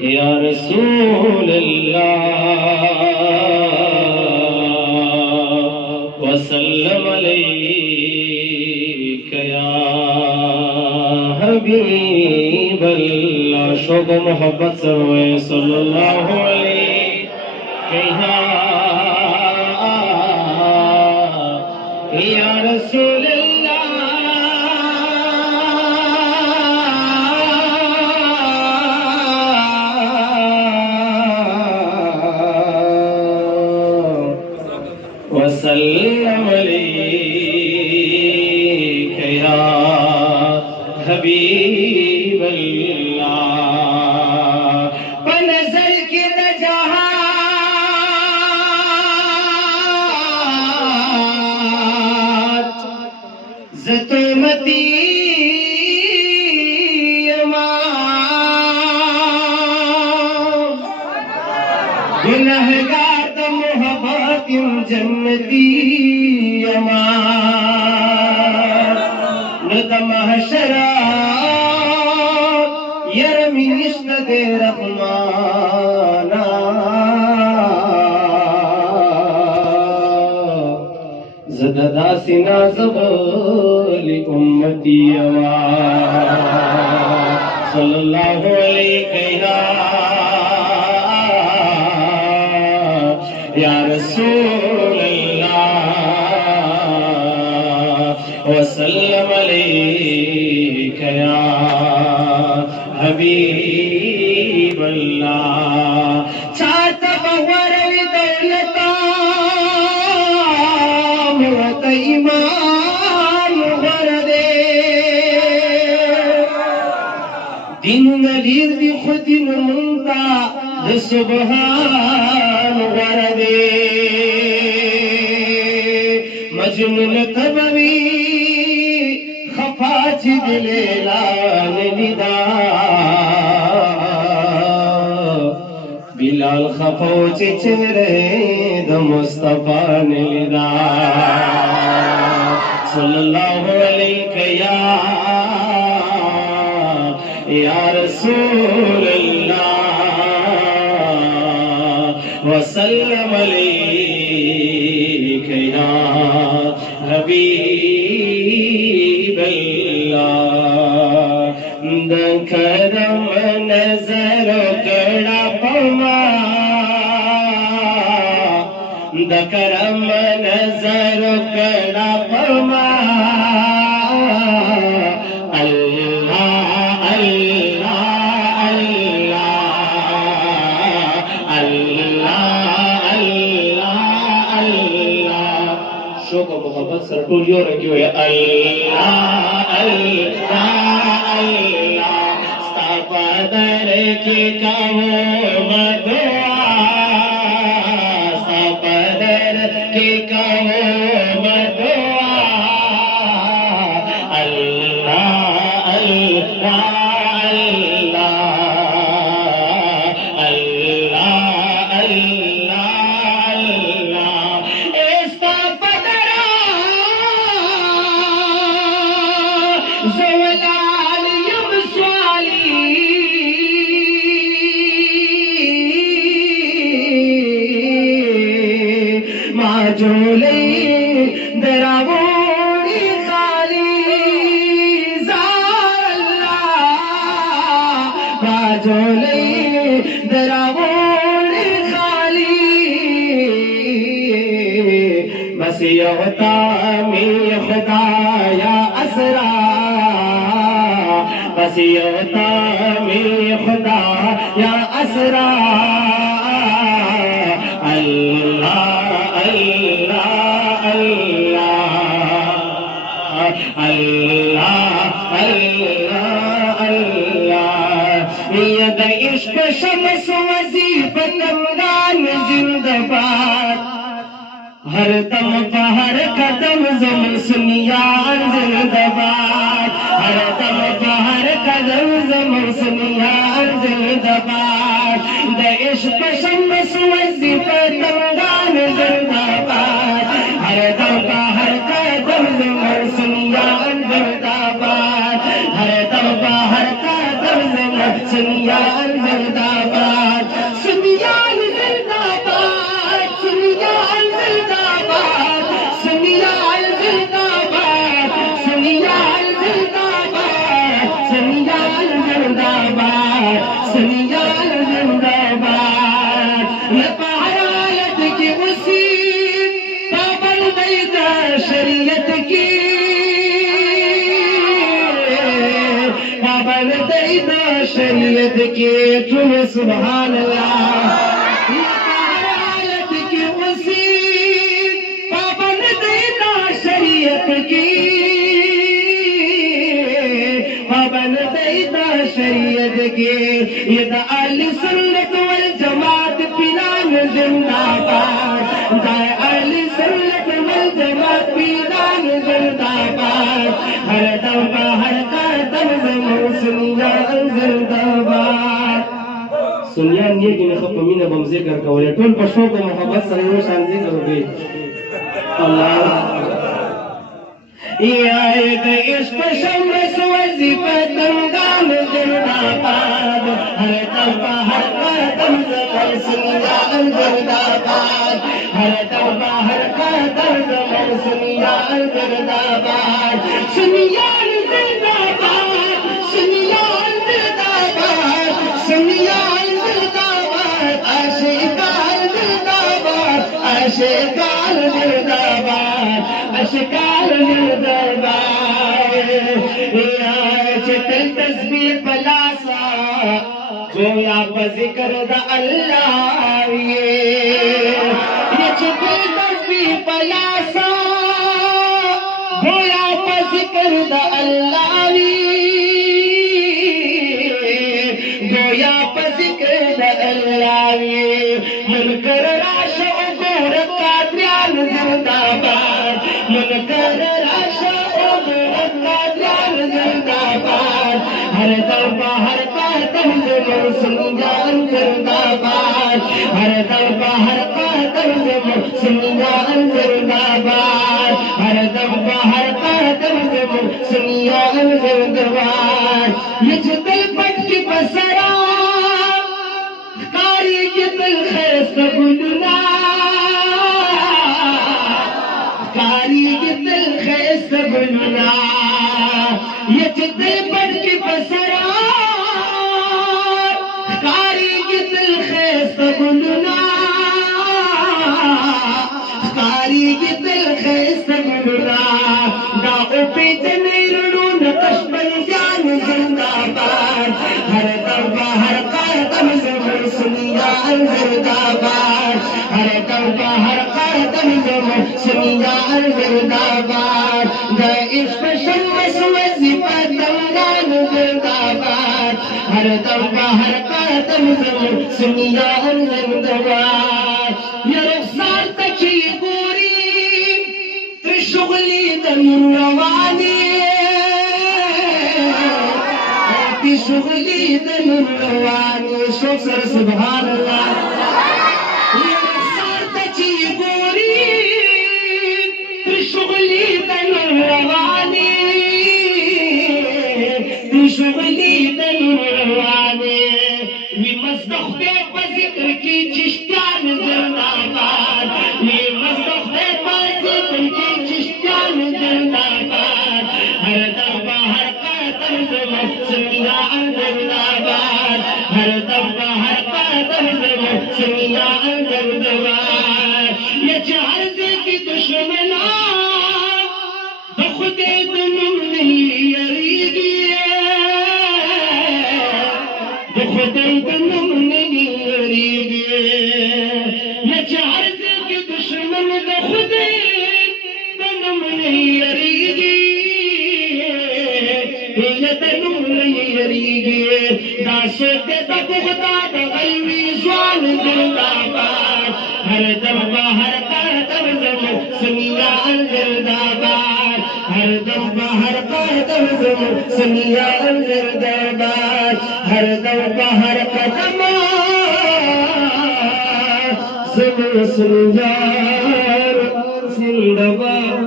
या रसूल अल्लाह वसल्लम अलैका या हबीब अल्लाह। शौक़ मोहब्बत से हुए सल्लल्लाहु अलैहि या रसूल वसल्लम अलैका या हबीब अल्लाह। बनज़र की नजात ज़तोमती गुनहगार द मोहब्बत जन्नती अमार नद महशरा यरमी निश्द रहमाना ज़ददा सिना ज़बली उम्मती अमार सल्लल्लाहु अलैहि या रसूल अल्लाह वसल्लम अलैका या हबीब अल्लाह। चाहत बवर दौलता मुरत ईमान वरदे दिन नलीर दी खुद मुंता सुबहान वरदे मजनून तबवी खफाच दिले लाल निदा बिलाल खफोच चेहरे द मुस्तफा निदा सल्लल्लाहु अलैहि या रसूल वसल्लम अलैका या हबीब अल्लाह। दकरम नजर कड़ा पमा दकरम नजर कड़ा पमा सरटोलियो रखियो है अल्लाह अल्लाह अल्लाह सफदर की कहो मदुआ सफदर की कहो मदुआ अल्लाह अल्लाह जोले दरावोड़ी खाली ज़ाल्ला जोले दरावोड़ी खाली बस ये होता में खुदाया असरा बस ये होता में खुदा या असरा अल्लाह अल्लाह अल्लाह अल्लाह अल्लाह यद इश्क शम्स वजीफत रमजान जिंदाबाद हर दम हर कदम ज़मन सुनियार जिंदाबाद हर दम हर कदम ज़मन सुनियार जिंदाबाद द इश्क शम्स वजीफत रमजान जिंदाबाद हर दम हर कदम ज़मन सुनियार जिंदाबाद हर दम हर कदम सुनियान जिंदाबाद, सुनियान जिंदाबाद, सुनियान जिंदाबाद, सुनियान जिंदाबाद, सुनियान जिंदाबाद, सुनियान जिंदाबाद, सुनियान जिंदाबाद। ये पायलट की उसी पाबंदी शरीयत की शरीयत के तुम सुभान अल्लाह। पायलट की उसी पाबंदी शरीयत की पाबंदी शरीयत के ये अहले सुन्नत वल जमात पिलान जिंदाबाद, अहले सुन्नत वल जमात पिलान जिंदाबाद। हर दम हर कदम सुनियान जिंदाबाद। सुनियान ये कि नखप मीना बम जिक्र कवले टोल पशु को मोहब्बत से वो शान जिक्र हो गई। अल्लाह ये आयत इश्क शम्स वजीफा तंगान जिंदाबाद, हर दम हर कदम सुनियान जिंदाबाद, हर दम हर कदम सुनियान जिंदाबाद, सुनियान जिंदाबाद, सुनियान जिंदाबाद, सुनियान जिंदाबाद, आशिकान जिंदाबाद, आशिकान जिंदाबाद, आशिकान जिंदाबाद। चल तस्बीह पलासा जो आप जिक्र द अल्लाह ये चल तस्बीह पलासा जो आप जिक्र द अल्लाह मुनकर राशा उगोर कादियान जिंदाबाद, मुनकर राशा उगोर कादियान जिंदाबाद। हर दम हर कदम सुनियान जिंदाबाद, हर दम हर कदम सुनियान जिंदाबाद, हर दम हर कदम सुनियान जिंदाबाद। ये दिल पट की बसरा सबुलना कारी के दिल खे सबुलना ये दिल पट की बसरा कारी के दिल खे सबुलना कारी के दिल खे सबुलना दाओ पे जनेरू नकश बन जान जिंदाबाद। हर दम हर कदम सुनियान जिंदाबाद, हर दम हर कदम सुनियान जिंदाबाद। इश्क शम्स वजीफा तंगान जिंदाबाद, हर दम हर कदम सुनियान जिंदाबाद। ये रुखसार तकी गोरी त्रिशुगली दनुरवानी शुगली दनुरवानी शुक्र सुभान अल्लाह। ये रुखसार तकी गोरी त्रिशुगली दनुरवानी त्रिशुगली दनुरवानी। ये मस्तख पे जिक्र की चिश्तियान जिंदाबाद, ये मस्तख पे जिक्र की चिश्तियान जिंदाबाद। हर दम हर कदम सुनियान जिंदाबाद, हर दम हर कदम सुनियान जिंदाबाद। ये चार की दुश्मना तो खुदे दुनुम नहीं अरीगी तो खुदे दुनुम नहीं अरीगी। ये चार की दुश्मन तो खुदे दुनुम नहीं अरीगी दासो के तबुगदा दगलवी स्वान जिंदाबाद। हर दम हर कदम सुनियान जिंदाबाद, हर दम हर कदम सुनियान जिंदाबाद, हर दम हर कदम सुनियान जिंदाबाद।